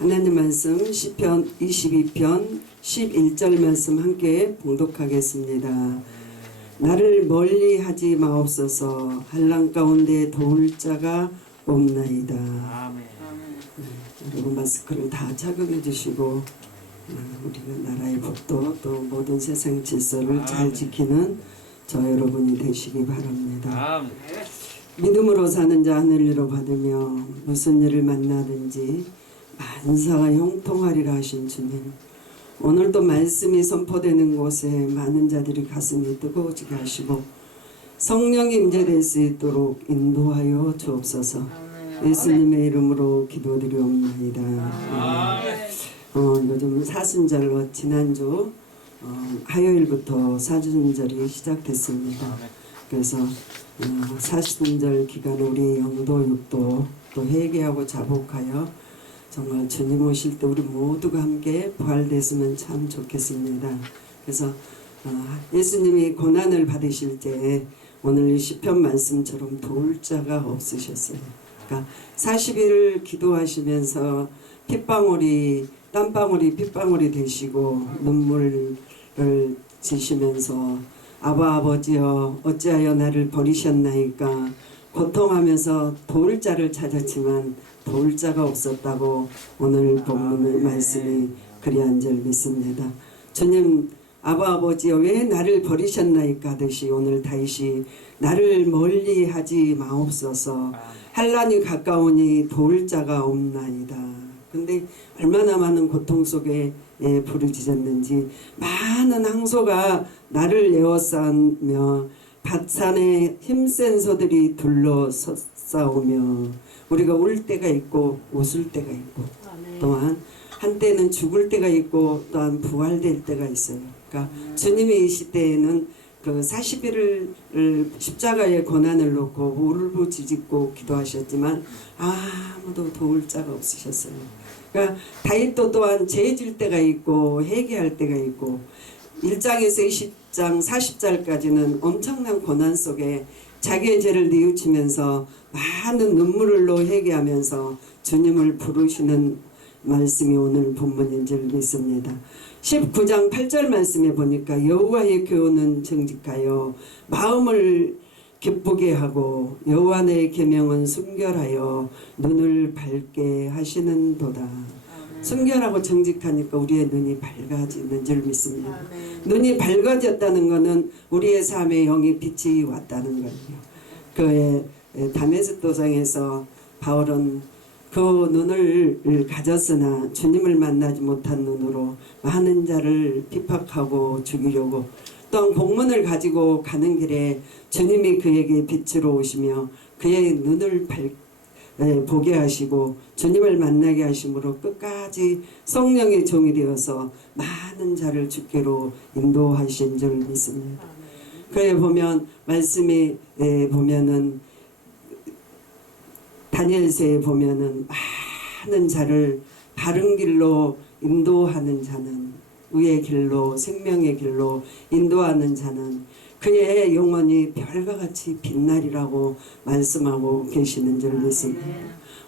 하나님 말씀 시편 22편 11절 말씀 함께 봉독하겠습니다. 나를 멀리하지 마옵소서. 한란 가운데 도울 자가 없나이다. 아멘. 여러분 마스크를 다 착용해 주시고 우리가 나라의 법도 또 모든 세상 질서를 잘 지키는 저 여러분이 되시기 바랍니다. 아멘. 믿음으로 사는 자 하늘리로 받으며 무슨 일을 만나든지 만사가 형통하리라 하신 주님, 오늘도 말씀이 선포되는 곳에 많은 자들이 가슴이 뜨거워지게 하시고 성령이 임재될 수 있도록 인도하여 주옵소서. 예수님의 이름으로 기도드리옵나이다. 요즘 사순절로 지난주 화요일부터 사순절이 시작됐습니다. 그래서 사순절 기간 우리 영도 육도 또 회개하고 자복하여 정말 주님 오실 때 우리 모두가 함께 부활됐으면 참 좋겠습니다. 그래서 예수님이 고난을 받으실 때 오늘 시편 말씀처럼 도울 자가 없으셨어요. 그러니까 40일을 기도하시면서 핏방울이 땀방울이 핏방울이 되시고 눈물을 지시면서 아바 아버지여 어찌하여 나를 버리셨나이까 고통하면서 도울 자를 찾았지만 도울 자가 없었다고 오늘 본문의 말씀이 그리한 줄 믿습니다. 주님 아바 아버지여 왜 나를 버리셨나이까 하듯이 오늘 다시 나를 멀리하지 마옵소서. 한란이 가까우니 도울 자가 없나이다. 근데 얼마나 많은 고통 속에 부르짖었는지 많은 항소가 나를 에워싸며 밭산에 힘센 소들이 둘러싸우며 우리가 울 때가 있고 웃을 때가 있고 또한 한때는 죽을 때가 있고 또한 부활될 때가 있어요. 그러니까 주님이 이 시대에는 그 40일을 십자가의 고난을 놓고 울부짖고 기도하셨지만 아무도 도울 자가 없으셨어요. 그러니까 다윗도 또한 죄질 때가 있고 회개할 때가 있고 1장에서 20장 40절까지는 엄청난 고난 속에 자기의 죄를 뉘우치면서 많은 눈물로 회개하면서 주님을 부르시는 말씀이 오늘 본문인 줄 믿습니다. 19장 8절 말씀에 보니까 여호와의 교훈은 정직하여 마음을 기쁘게 하고 여호와 내 계명은 순결하여 눈을 밝게 하시는 도다. 순결하고 정직하니까 우리의 눈이 밝아지는 줄 믿습니다. 눈이 밝아졌다는 것은 우리의 삶에 영이 빛이 왔다는 거예요. 그의 다메섹 도상에서 바울은 그 눈을 가졌으나 주님을 만나지 못한 눈으로 많은 자를 핍박하고 죽이려고 또한 공문을 가지고 가는 길에 주님이 그에게 빛으로 오시며 그의 눈을 보게 하시고 주님을 만나게 하심으로 끝까지 성령의 종이 되어서 많은 자를 주께로 인도하신 줄 믿습니다. 그래 보면 말씀이 보면은 다니엘서에 보면은 많은 자를 바른 길로 인도하는 자는 의의 길로 생명의 길로 인도하는 자는 그의 영혼이 별과 같이 빛나리라고 말씀하고 계시는 줄 믿습니다.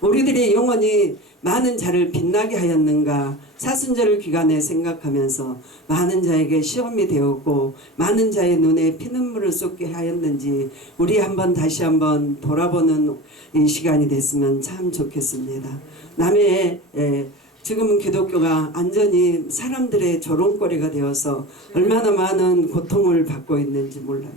우리들의 영혼이 많은 자를 빛나게 하였는가 사순절 기간에 생각하면서 많은 자에게 시험이 되었고 많은 자의 눈에 피눈물을 쏟게 하였는지 우리 다시 한번 돌아보는 이 시간이 됐으면 참 좋겠습니다. 남의 지금은 기독교가 완전히 사람들의 조롱거리가 되어서 얼마나 많은 고통을 받고 있는지 몰라요.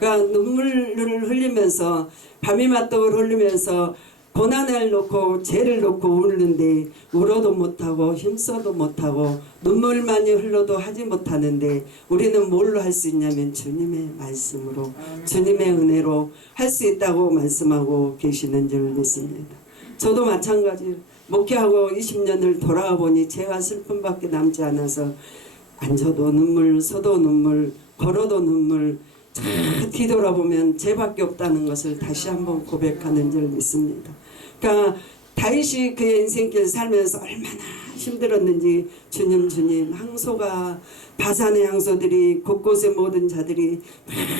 그러니까 눈물을 흘리면서 밤이 맞덕을 흘리면서 고난을 놓고 죄를 놓고 우는데 울어도 못하고 힘써도 못하고 눈물만이 흘러도 하지 못하는데 우리는 뭘로 할 수 있냐면 주님의 말씀으로 주님의 은혜로 할 수 있다고 말씀하고 계시는 줄 믿습니다. 저도 마찬가지로 목회하고 20년을 돌아와 보니 죄와 슬픔밖에 남지 않아서 앉아도 눈물, 서도 눈물, 걸어도 눈물, 뒤돌아보면 죄밖에 없다는 것을 다시 한번 고백하는 줄 믿습니다. 그러니까 다윗이 그의 인생길 살면서 얼마나 힘들었는지 주님 항소가 바산의 항소들이 곳곳에 모든 자들이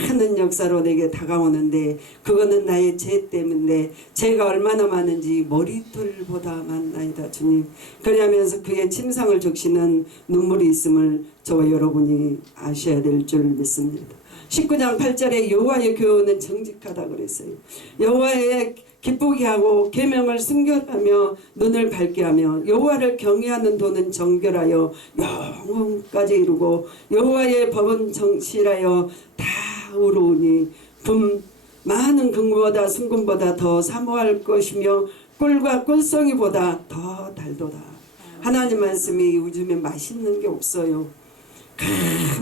많은 역사로 내게 다가오는데 그거는 나의 죄 때문에 죄가 얼마나 많은지 머리털보다 많나이다 주님. 그러면서 그의 침상을 적시는 눈물이 있음을 저와 여러분이 아셔야 될 줄 믿습니다. 19장 8절에 여호와의 교훈은 정직하다 그랬어요. 여호와의 기쁘게 하고 계명을 순결하며 눈을 밝게 하며 여호와를 경외하는 도는 정결하여 영원까지 이루고 여호와의 법은 정실하여 다 의로우니 많은 금보다 순금보다 더 사모할 것이며 꿀과 꿀송이보다 더 달도다. 하나님 말씀이 요즘에 맛있는 게 없어요.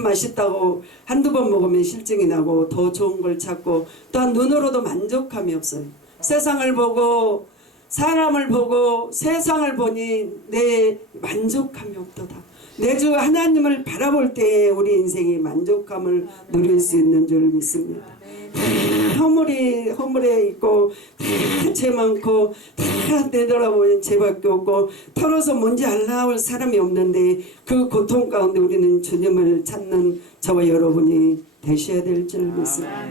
맛있다고 한두 번 먹으면 실증이 나고 더 좋은 걸 찾고 또한 눈으로도 만족함이 없어요. 세상을 보고 사람을 보고 세상을 보니 내 만족함이 없도다. 내 주 하나님을 바라볼 때에 우리 인생이 만족감을 누릴 수 있는 줄 믿습니다. 허물에 있고 죄 많고 다 되돌아보면 죄밖에 없고 털어서 뭔지 알아올 사람이 없는데 그 고통 가운데 우리는 주님을 찾는 저와 여러분이 되셔야 될 줄 믿습니다.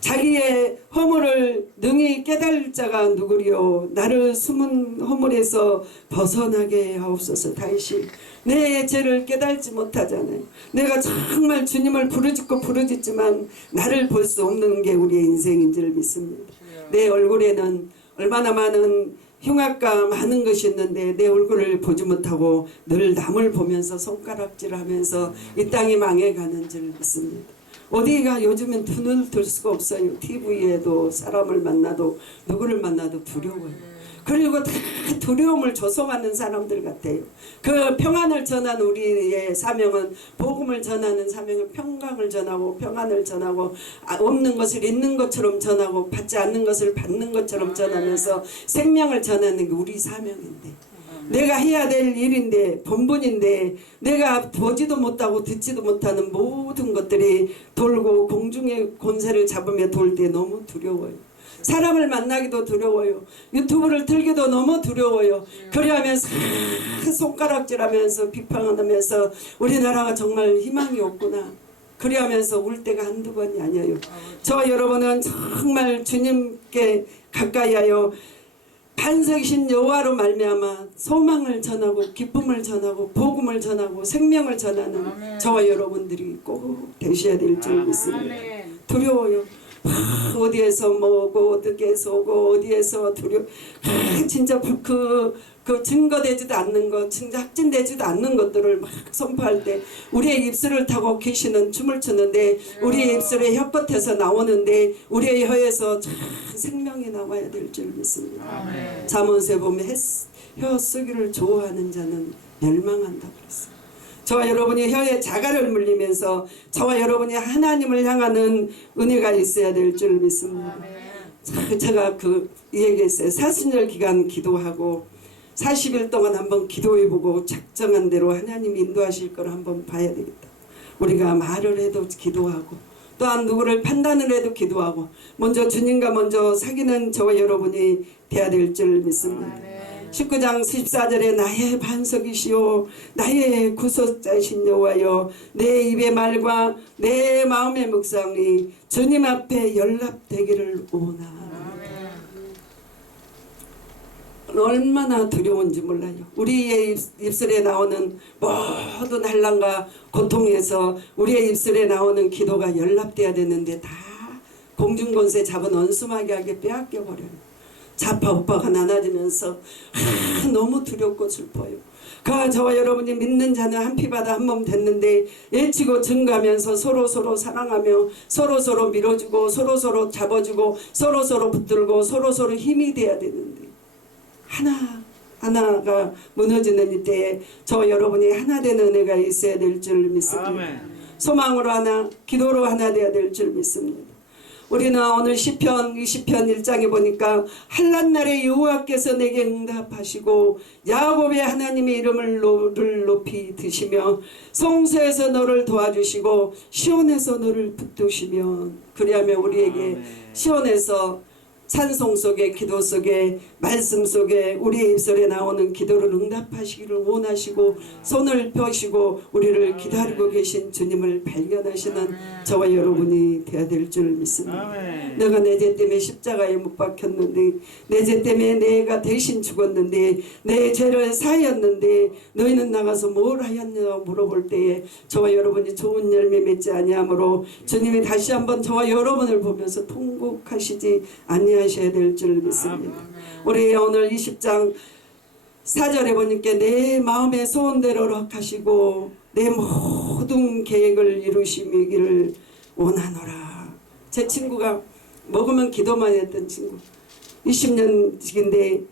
자기의 허물을 능히 깨달을 자가 누구리요 나를 숨은 허물에서 벗어나게 하옵소서. 다시 내 죄를 깨달지 못하잖아요. 내가 정말 주님을 부르짖지만 나를 볼 수 없는 게 우리의 인생인 줄 믿습니다. 내 얼굴에는 얼마나 많은 흉악과 많은 것이 있는데 내 얼굴을 보지 못하고 늘 남을 보면서 손가락질하면서 이 땅이 망해가는 줄 믿습니다. 어디가 요즘엔 눈을 들 수가 없어요. TV에도 사람을 만나도 누구를 만나도 두려워요. 그리고 다 두려움을 조성하는 사람들 같아요. 그 평안을 전하는 우리의 사명은 복음을 전하는 사명은 평강을 전하고 평안을 전하고 없는 것을 있는 것처럼 전하고 받지 않는 것을 받는 것처럼 전하면서 생명을 전하는 게 우리 사명인데 내가 해야 될 일인데 본분인데 내가 보지도 못하고 듣지도 못하는 모든 것들이 돌고 공중의 권세를 잡으며 돌 때 너무 두려워요. 사람을 만나기도 두려워요. 유튜브를 틀기도 너무 두려워요. 그래하면서 손가락질하면서 비판하면서 우리나라가 정말 희망이 없구나. 그래하면서 울 때가 한두 번이 아니에요. 저와 여러분은 정말 주님께 가까이하여 반석이신 여호와로 말미암아 소망을 전하고 기쁨을 전하고 복음을 전하고 생명을 전하는 저와 여러분들이 꼭 되셔야 될 줄 믿습니다. 두려워요. 어디에서 뭐고 어디에서 오고 어디에서 진짜 그 증거되지도 않는 것, 진짜 확진되지도 않는 것들을 막 선포할 때 우리의 입술을 타고 귀신은 춤을 추는데 우리의 입술에 혓끝에서 나오는데 우리의 혀에서 생명이 나와야 될 줄 믿습니다. 잠언서에 보면 혀 쓰기를 좋아하는 자는 멸망한다 그랬어요. 저와 여러분이 혀에 자갈을 물리면서 저와 여러분이 하나님을 향하는 은혜가 있어야 될 줄 믿습니다. 제가 이 얘기했어요. 사순절 기간 기도하고 40일 동안 한번 기도해보고 작정한 대로 하나님이 인도하실 걸 한번 봐야 되겠다. 우리가 말을 해도 기도하고 또한 누구를 판단을 해도 기도하고 먼저 주님과 먼저 사귀는 저와 여러분이 돼야 될 줄 믿습니다. 19장 14절에 나의 반석이시오 나의 구속자이신 여호와여 내 입의 말과 내 마음의 묵상이 주님 앞에 연락되기를 원하노라. 얼마나 두려운지 몰라요. 우리의 입술에 나오는 모든 환난과 고통에서 우리의 입술에 나오는 기도가 연락돼야 되는데 다 공중권세 잡은 원수마귀에게 빼앗겨버려요. 좌파우파가 나눠지면서 너무 두렵고 슬퍼요. 저와 여러분이 믿는 자는 한 피바다 한 몸 됐는데 예치고 증가하면서 서로 사랑하며 서로 밀어주고 서로 잡아주고 서로 붙들고 서로 힘이 돼야 되는데 하나가 무너지는 이때에 저와 여러분이 하나 되는 은혜가 있어야 될 줄 믿습니다. 아멘. 소망으로 하나 기도로 하나 돼야 될 줄 믿습니다. 우리는 오늘 시편 20편 1장에 보니까 한란날에 여호와께서 내게 응답하시고 야곱의 하나님의 이름을 높이 드시며 성소에서 너를 도와주시고 시온에서 너를 붙드시며 그리하며 우리에게 시온에서 찬송 속에 기도 속에 말씀 속에 우리의 입술에 나오는 기도를 응답하시기를 원하시고 손을 펴시고 우리를 기다리고 계신 주님을 발견하시는 저와 여러분이 되어야 될 줄 믿습니다. 내가 내 죄 때문에 십자가에 못 박혔는데 내 죄 때문에 내가 대신 죽었는데 내 죄를 사하였는데 너희는 나가서 뭘 하였냐고 물어볼 때에 저와 여러분이 좋은 열매 맺지 아니하므로 주님이 다시 한번 저와 여러분을 보면서 통곡하시지 아니하셔야 될 줄 믿습니다. 우리 오늘 20장 4절에 보니까 내 마음의 소원대로 하시고 내 모든 계획을 이루시기를 원하노라. 제 친구가 먹으면 기도만 했던 친구 20년씩인데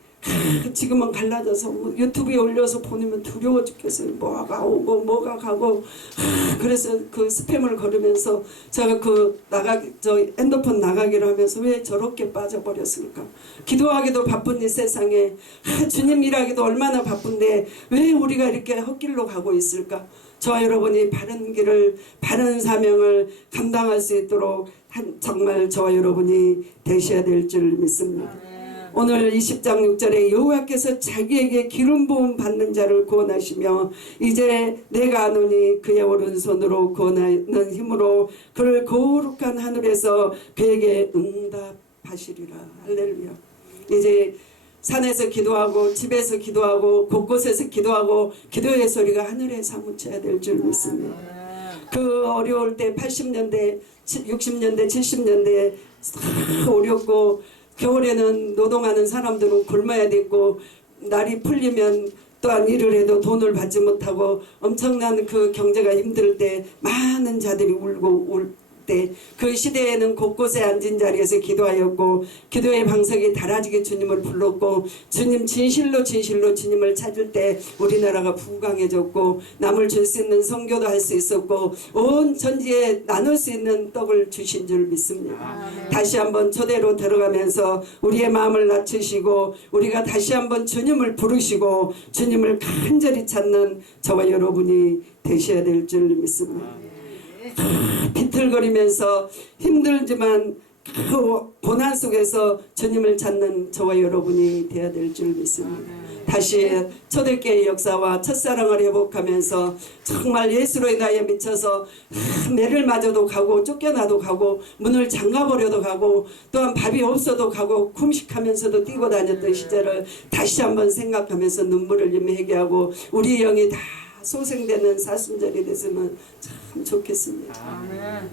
지금은 갈라져서 뭐 유튜브에 올려서 보내면 두려워 죽겠어요. 뭐가 오고 뭐가 가고 그래서 그 스팸을 걸으면서 제가 저 핸드폰 나가기로 하면서 왜 저렇게 빠져버렸을까. 기도하기도 바쁜 이 세상에 주님 일하기도 얼마나 바쁜데 왜 우리가 이렇게 헛길로 가고 있을까. 저와 여러분이 바른 길을 바른 사명을 감당할 수 있도록 정말 저와 여러분이 되셔야 될 줄 믿습니다. 오늘 20장 6절에 여호와께서 자기에게 기름 부음 받는 자를 구원하시며 이제 내가 아노니 그의 오른손으로 구원하는 힘으로 그를 거룩한 하늘에서 그에게 응답하시리라. 할렐루야. 이제 산에서 기도하고 집에서 기도하고 곳곳에서 기도하고 기도의 소리가 하늘에 사무쳐야 될 줄 믿습니다. 그 어려울 때 80년대 60년대 70년대 어렵고 겨울에는 노동하는 사람들은 굶어야 됐고 날이 풀리면 또한 일을 해도 돈을 받지 못하고 엄청난 그 경제가 힘들 때 많은 자들이 울고 울 때 그 시대에는 곳곳에 앉은 자리에서 기도하였고 기도의 방석이 달아지게 주님을 불렀고 주님 진실로 주님을 찾을 때 우리나라가 부강해졌고 남을 줄 수 있는 선교도 할 수 있었고 온 전지에 나눌 수 있는 떡을 주신 줄 믿습니다. 다시 한번 초대로 들어가면서 우리의 마음을 낮추시고 우리가 다시 한번 주님을 부르시고 주님을 간절히 찾는 저와 여러분이 되셔야 될 줄 믿습니다. 비틀거리면서 힘들지만 그 고난 속에서 주님을 찾는 저와 여러분이 되어야 될 줄 믿습니다. 다시 초대교회의 역사와 첫사랑을 회복하면서 정말 예수로 인하여 미쳐서 매를 맞아도 가고 쫓겨나도 가고 문을 잠가버려도 가고 또한 밥이 없어도 가고 금식하면서도 뛰고 다녔던 시절을 다시 한번 생각하면서 눈물을 좀 회개하고 우리 영이 다 소생되는 사순절이 됐으면 참 좋겠습니다. 아멘.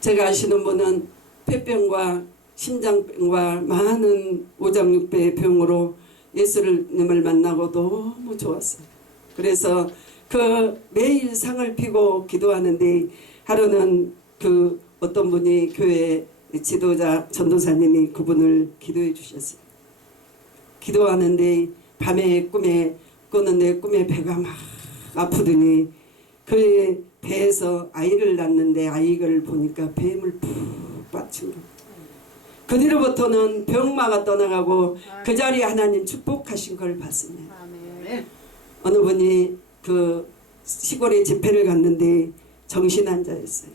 제가 아시는 분은 폐병과 심장병과 많은 오장육부의 병으로 예수님을 만나고 너무 좋았어요. 그래서 그 매일 상을 피고 기도하는데 하루는 그 어떤 분이 교회 지도자 전도사님이 그분을 기도해 주셨어요. 기도하는데 밤에 꿈에 꿨는데 꿈에 배가 막 아프더니 그 배에서 아이를 낳는데 아이를 보니까 뱀을 푹 빠친 거예요. 그 뒤로부터는 병마가 떠나가고 그 자리에 하나님 축복하신 걸 봤습니다. 어느 분이 그 시골에 집회를 갔는데 정신환자였어요.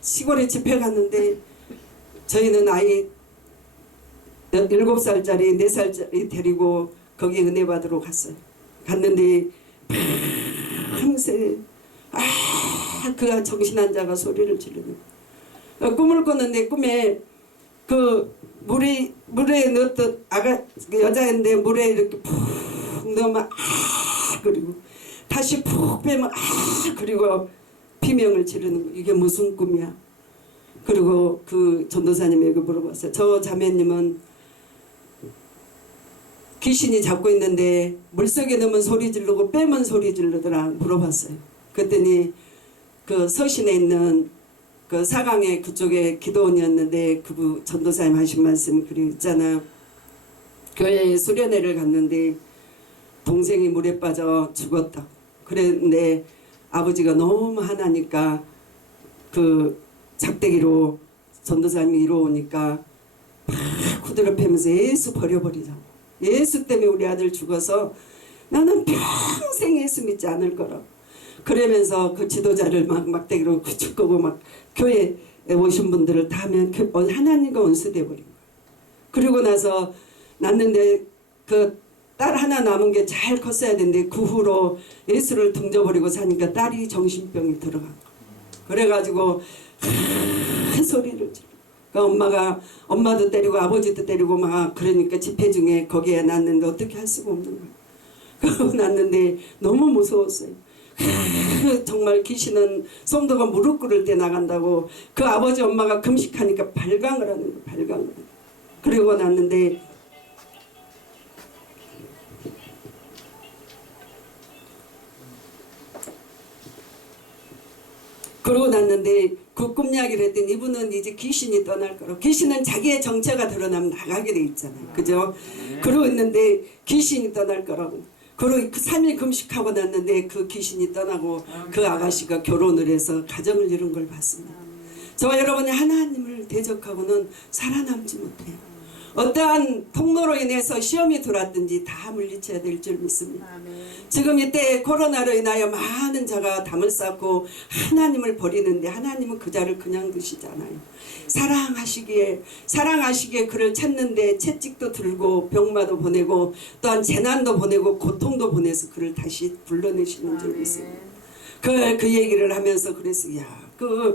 시골에 집회 갔는데 저희는 아이 7살짜리 4살짜리 데리고 거기 은혜 받으러 갔어요. 갔는데 밤새 그 정신환자가 소리를 지르는 꿈을 꿨는데 꿈에 그 물에 넣었던 여자인데 물에 이렇게 푹 넣으면 그리고 다시 푹 빼면 그리고 비명을 지르는 거. 이게 무슨 꿈이야? 그리고 그 전도사님에게 물어봤어요. 저 자매님은 귀신이 잡고 있는데 물속에 넣으면 소리 지르고 빼면 소리 지르더라 물어봤어요. 그랬더니 그 서신에 있는 그 사강의 그쪽에 기도원이었는데 그 전도사님 하신 말씀 그리 있잖아. 교회에 수련회를 갔는데 동생이 물에 빠져 죽었다. 그랬는데 아버지가 너무 하나니까 그 작대기로 전도사님이 이러오니까 막 후드를 패면서 예수 버려버리자고. 예수 때문에 우리 아들 죽어서 나는 평생 예수 믿지 않을 거라고. 그러면서 그 지도자를 막 막대기로 죽고 막 교회 오신 분들을 다 하면 하나님과 원수돼 버린 거예요. 그리고 나서 낳는데 그 딸 하나 남은 게 잘 컸어야 되는데 그 후로 예수를 등져버리고 사니까 딸이 정신병이 들어간 거예요. 그래가지고 큰 소리를 지르고 엄마가 엄마도 때리고 아버지도 때리고 막 그러니까 집회 중에 거기에 낳는데 어떻게 할 수가 없는 거예요. 그러고 낳는데 너무 무서웠어요. 정말 귀신은 성도가 무릎 꿇을 때 나간다고 그 아버지 엄마가 금식하니까 발광을 하는 거예요. 발광을. 그리고 낳는데 그러고 났는데 그 꿈 이야기를 했더니 이분은 이제 귀신이 떠날 거라고. 귀신은 자기의 정체가 드러나면 나가게 돼 있잖아요. 그죠? 그러고 있는데 귀신이 떠날 거라고. 그리고 그 3일 금식하고 났는데 그 귀신이 떠나고 그 아가씨가 결혼을 해서 가정을 이룬 걸 봤습니다. 저와 여러분이 하나님을 대적하고는 살아남지 못해요. 어떠한 통로로 인해서 시험이 들어왔든지 다 물리쳐야 될 줄 믿습니다. 지금 이때 코로나로 인하여 많은 자가 담을 쌓고 하나님을 버리는데 하나님은 그 자를 그냥 두시지 않아요. 사랑하시기에 그를 찾는데 채찍도 들고 병마도 보내고 또한 재난도 보내고 고통도 보내서 그를 다시 불러내시는 줄 믿습니다. 그 얘기를 하면서 그래서 그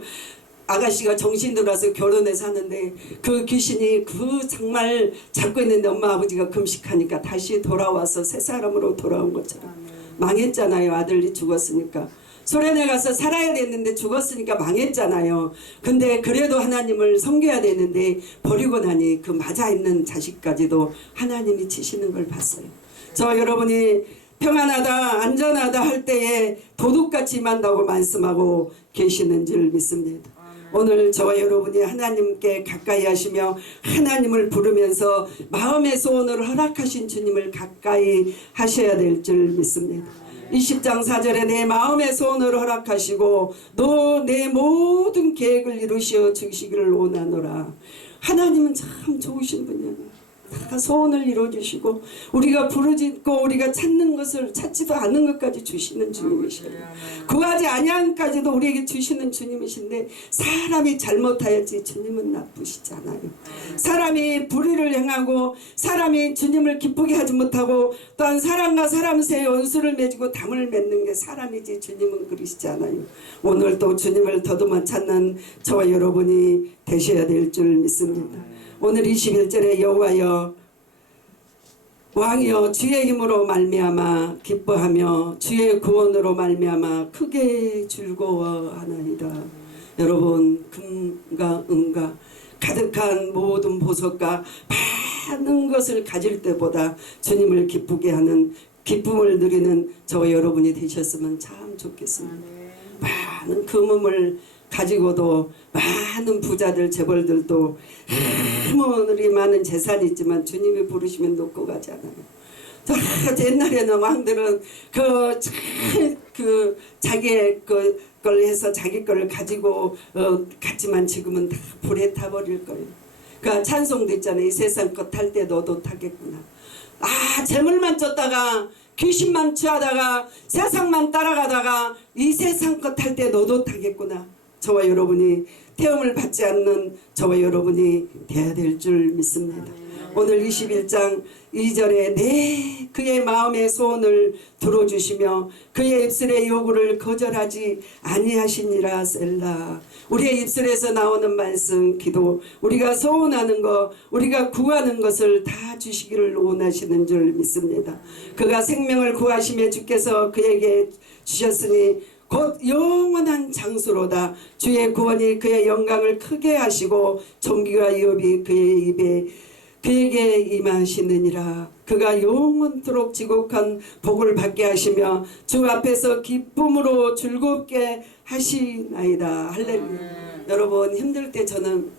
아가씨가 정신 들어서 결혼해서 하는데 그 귀신이 그 정말 잡고 있는데 엄마 아버지가 금식하니까 다시 돌아와서 새 사람으로 돌아온 것처럼 망했잖아요. 아들이 죽었으니까. 소련에 가서 살아야 됐는데 죽었으니까 망했잖아요. 근데 그래도 하나님을 섬겨야 되는데 버리고 나니 그 맞아있는 자식까지도 하나님이 치시는 걸 봤어요. 저 여러분이 평안하다 안전하다 할 때에 도둑같이 임한다고 말씀하고 계시는 줄 믿습니다. 오늘 저와 여러분이 하나님께 가까이 하시며 하나님을 부르면서 마음의 소원을 허락하신 주님을 가까이 하셔야 될 줄 믿습니다. 20장 4절에 내 마음의 소원을 허락하시고 너 내 모든 계획을 이루시어 주시기를 원하노라. 하나님은 참 좋으신 분이에요. 다 소원을 이루어주시고 우리가 부르짖고 우리가 찾는 것을 찾지도 않은 것까지 주시는 주님이셔요. 구하지 아니한까지도 우리에게 주시는 주님이신데 사람이 잘못하였지 주님은 나쁘시지 않아요. 사람이 불의를 행하고 사람이 주님을 기쁘게 하지 못하고 또한 사람과 사람 사이에 원수를 맺고 담을 맺는 게 사람이지 주님은 그러시지 않아요. 오늘 또 주님을 더듬어 찾는 저와 여러분이 되셔야 될 줄 믿습니다. 오늘 21절에 여호와여 왕이여 주의 힘으로 말미암아 기뻐하며 주의 구원으로 말미암아 크게 즐거워하나이다. 여러분 금과 은과 가득한 모든 보석과 많은 것을 가질 때보다 주님을 기쁘게 하는 기쁨을 누리는 저와 여러분이 되셨으면 참 좋겠습니다. 많은 금음을 가지고도 많은 부자들 재벌들도 아무리 많은 재산이 있지만 주님이 부르시면 놓고 가지 않아요. 옛날에는 왕들은 자기의 걸 해서 자기 걸 가지고 갔지만 지금은 다 불에 타버릴 거예요. 그 찬송도 있잖아요. 이 세상 것 탈 때 너도 타겠구나. 재물만 쫓다가 귀신만 취하다가 세상만 따라가다가 이 세상 것 탈 때 너도 타겠구나. 저와 여러분이 태움을 받지 않는 저와 여러분이 돼야 될 줄 믿습니다. 오늘 21장 2절에 그의 마음의 소원을 들어주시며 그의 입술의 요구를 거절하지 아니하시니라 셀라. 우리의 입술에서 나오는 말씀 기도 우리가 소원하는 것 우리가 구하는 것을 다 주시기를 원하시는 줄 믿습니다. 그가 생명을 구하시며 주께서 그에게 주셨으니 곧 영원한 장수로다. 주의 구원이 그의 영광을 크게 하시고 존귀와 유업이 그에게 임하시느니라. 그가 영원토록 지곡한 복을 받게 하시며 주 앞에서 기쁨으로 즐겁게 하시나이다. 할렐루야. 여러분 힘들 때 저는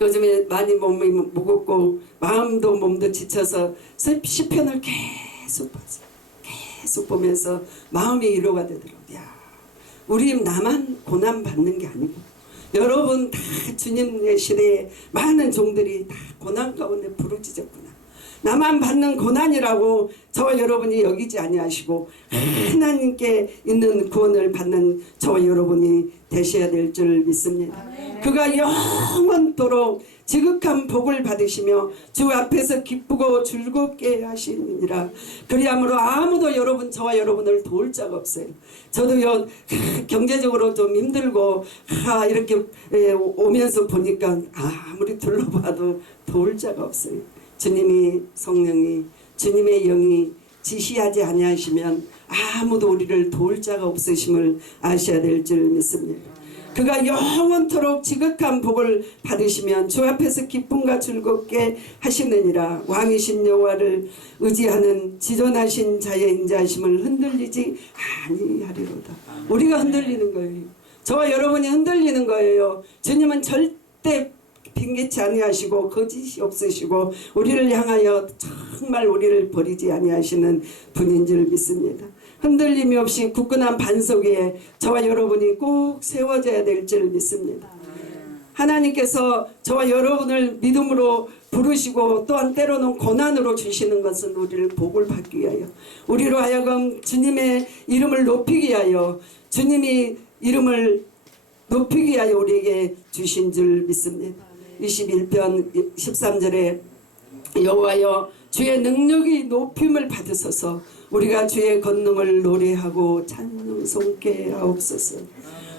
요즘에 많이 몸이 무겁고 마음도 몸도 지쳐서 시편을 계속 봤어요. 계속 보면서 마음이 위로가 되더라고요. 우리 나만 고난 받는 게 아니고 여러분 다 주님의 시대에 많은 종들이 다 고난 가운데 부르짖었구나. 나만 받는 고난이라고 저와 여러분이 여기지 아니하시고 하나님께 있는 구원을 받는 저와 여러분이 되셔야 될 줄 믿습니다. 그가 영원토록 지극한 복을 받으시며 주 앞에서 기쁘고 즐겁게 하시니라. 그리하므로 아무도 저와 여러분을 도울 자가 없어요. 저도요 경제적으로 좀 힘들고 이렇게 오면서 보니까 아무리 둘러봐도 도울 자가 없어요. 주님이 성령이 주님의 영이 지시하지 아니하시면 아무도 우리를 도울 자가 없으심을 아셔야 될 줄 믿습니다. 그가 영원토록 지극한 복을 받으시면 주 앞에서 기쁨과 즐겁게 하시느니라. 왕이신 여호와를 의지하는 지존하신 자의 인자하심을 흔들리지 아니하리로다. 우리가 흔들리는 거예요. 저와 여러분이 흔들리는 거예요. 주님은 절대 빙계치 아니하시고 거짓이 없으시고 우리를 향하여 정말 우리를 버리지 아니하시는 분인 줄 믿습니다. 흔들림이 없이 굳건한 반석 위에 저와 여러분이 꼭 세워져야 될 줄 믿습니다. 하나님께서 저와 여러분을 믿음으로 부르시고 또한 때로는 고난으로 주시는 것은 우리를 복을 받기 위하여, 우리로 하여금 주님의 이름을 높이기 위하여, 주님이 이름을 높이기 위하여 우리에게 주신 줄 믿습니다. 21편 13절에 여호와여 주의 능력이 높임을 받으소서, 우리가 주의 권능을 노래하고 찬송케 하옵소서.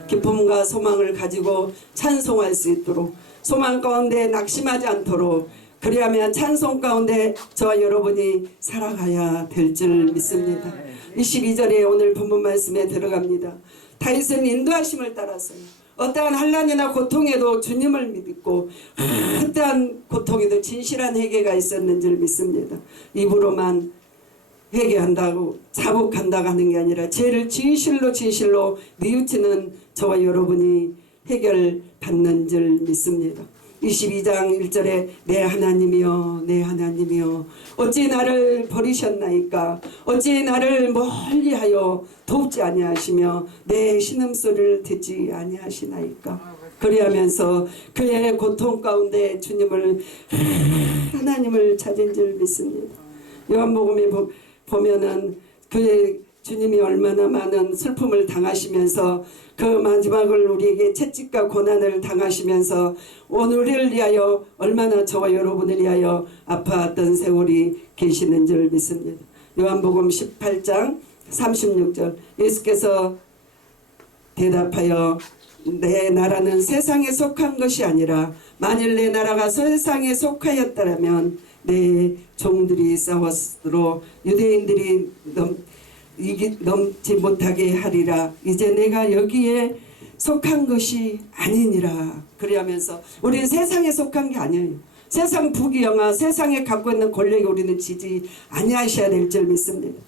기쁨과 소망을 가지고 찬송할 수 있도록, 소망 가운데 낙심하지 않도록, 그리하면 찬송 가운데 저와 여러분이 살아가야 될 줄 믿습니다. 22절에 오늘 본문 말씀에 들어갑니다. 다윗은 인도하심을 따라서 어떠한 환난이나 고통에도 주님을 믿고 어떠한 고통에도 진실한 회개가 있었는 줄 믿습니다. 입으로만 회개한다고 자복한다고 하는 게 아니라 죄를 진실로 뉘우치는 저와 여러분이 해결받는 줄 믿습니다. 22장 1절에 내 하나님이여 내 하나님이여 어찌 나를 버리셨나이까, 어찌 나를 멀리하여 돕지 아니하시며 내 신음소리를 듣지 아니하시나이까. 그리하면서 그의 고통 가운데 하나님을 찾은 줄 믿습니다. 요한복음에 보면은 그의 주님이 얼마나 많은 슬픔을 당하시면서 그 마지막을 우리에게 채찍과 고난을 당하시면서 오늘을 위하여 얼마나 저와 여러분을 위하여 아파했던 세월이 계시는 줄 믿습니다. 요한복음 18장 36절 예수께서 대답하여 내 나라는 세상에 속한 것이 아니라 만일 내 나라가 세상에 속하였다면 내 종들이 싸웠으므로 유대인들이 넘지 못하게 하리라. 이제 내가 여기에 속한 것이 아니니라. 그리하면서 우리는 세상에 속한 게 아니에요. 세상 부귀영화, 세상에 갖고 있는 권력에 우리는 지지 아니하셔야 될 줄 믿습니다.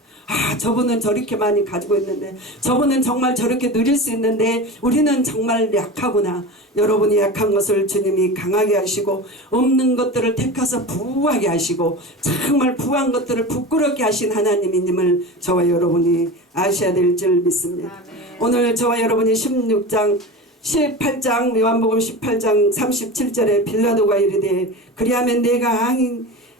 저분은 저렇게 많이 가지고 있는데, 저분은 정말 저렇게 누릴 수 있는데 우리는 정말 약하구나. 여러분이 약한 것을 주님이 강하게 하시고 없는 것들을 택하서 부하게 하시고 정말 부한 것들을 부끄럽게 하신 하나님임을 저와 여러분이 아셔야 될 줄 믿습니다. 오늘 저와 여러분이 18장 요한복음 18장 37절에 빌라도가 이르되 그리하면 내가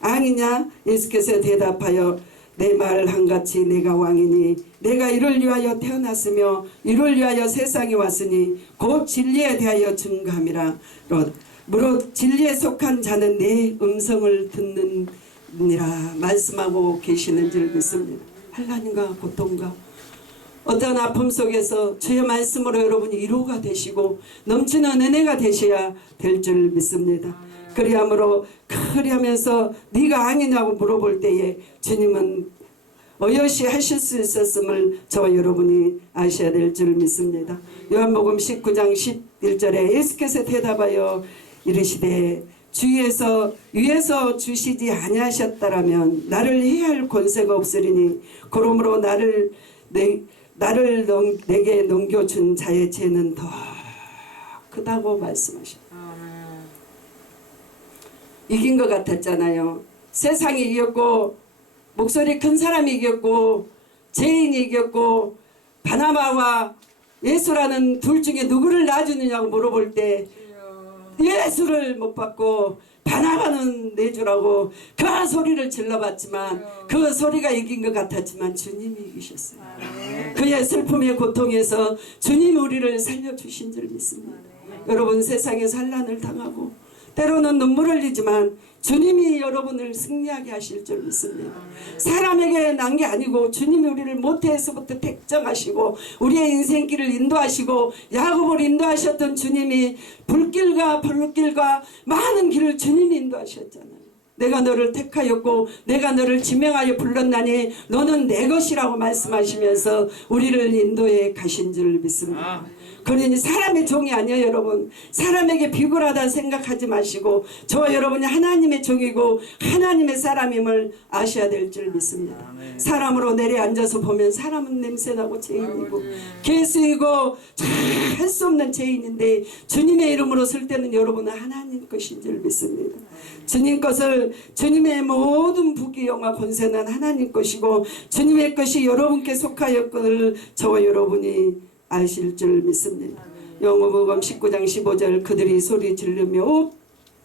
왕이냐? 예수께서 대답하여 내 말 한같이 내가 왕이니 내가 이를 위하여 태어났으며 이를 위하여 세상에 왔으니 곧 진리에 대하여 증거함이라. 무릇 진리에 속한 자는 내 음성을 듣느니라 말씀하고 계시는 줄 믿습니다. 환난과 고통과 어떤 아픔 속에서 주의 말씀으로 여러분이 위로가 되시고 넘치는 은혜가 되셔야 될 줄 믿습니다. 그리하면서 네가 아니냐고 물어볼 때에 주님은 어여시 하실 수 있었음을 저와 여러분이 아셔야 될 줄 믿습니다. 요한복음 19장 11절에 예수께서 대답하여 이르시되 위에서 주시지 아니하셨다라면 나를 해할 권세가 없으리니 그러므로 나를 내게 넘겨준 자의 죄는 더 크다고 말씀하셨다. 이긴 것 같았잖아요. 세상이 이겼고 목소리 큰 사람이 이겼고 죄인이 이겼고 바나바와 예수라는 둘 중에 누구를 낳아주느냐고 물어볼 때 예수를 못 받고 반항하는 내주라고 그 소리를 질러봤지만 그 소리가 이긴 것 같았지만 주님이 이기셨어요. 그의 슬픔의 고통에서 주님이 우리를 살려주신 줄 믿습니다. 여러분 세상에 산란을 당하고 때로는 눈물을 흘리지만 주님이 여러분을 승리하게 하실 줄 믿습니다. 사람에게 난 게 아니고 주님이 우리를 모태에서부터 택정하시고 우리의 인생길을 인도하시고 야곱을 인도하셨던 주님이 불길과 불길과 많은 길을 주님이 인도하셨잖아요. 내가 너를 택하였고 내가 너를 지명하여 불렀나니 너는 내 것이라고 말씀하시면서 우리를 인도해 가신 줄 믿습니다. 그러니 사람의 종이 아니에요. 여러분 사람에게 비굴하다 생각하지 마시고 저와 여러분이 하나님의 종이고 하나님의 사람임을 아셔야 될 줄 믿습니다. 사람으로 내려앉아서 보면 사람은 냄새나고 죄인이고 개수이고 할 수 없는 죄인인데 주님의 이름으로 쓸 때는 여러분은 하나님 것인 줄 믿습니다. 주님 것을 주님의 모든 부귀 영화 권세는 하나님 것이고 주님의 것이 여러분께 속하였거늘 저와 여러분이 아실 줄 믿습니다. 영어복음 19장 15절 그들이 소리 지르며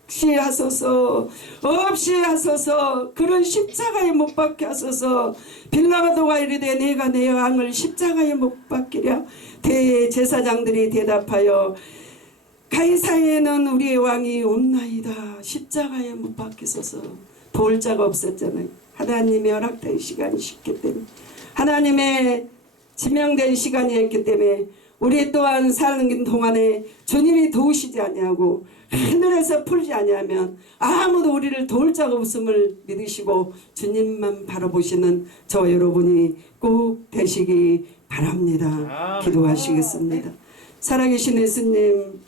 없이 하소서 없이 하소서 그를 십자가에 못 박게 하소서 빌라도가 이르되 내가 내 왕을 십자가에 못 박기랴. 대제사장들이 대답하여 가이사에는 우리의 왕이 없나이다. 십자가에 못 박히소서. 도울 자가 없었잖아요. 하나님의 허락된 시간이 있기 때문에 하나님의 지명된 시간이었기 때문에 우리 또한 사는 동안에 주님이 도우시지 아니하고 하늘에서 풀지 아니하면 아무도 우리를 도울 자가 없음을 믿으시고 주님만 바라보시는 저와 여러분이 꼭 되시기 바랍니다. 기도하시겠습니다. 살아계신 예수님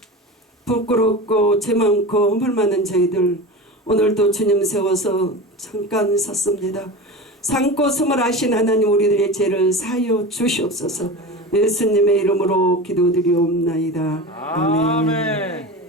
부끄럽고 죄 많고 허물 많은 저희들 오늘도 주님 세워서 잠깐 섰습니다. 산고 숨을 하신 하나님 우리들의 죄를 사하여 주시옵소서. 예수님의 이름으로 기도드리옵나이다. 아멘.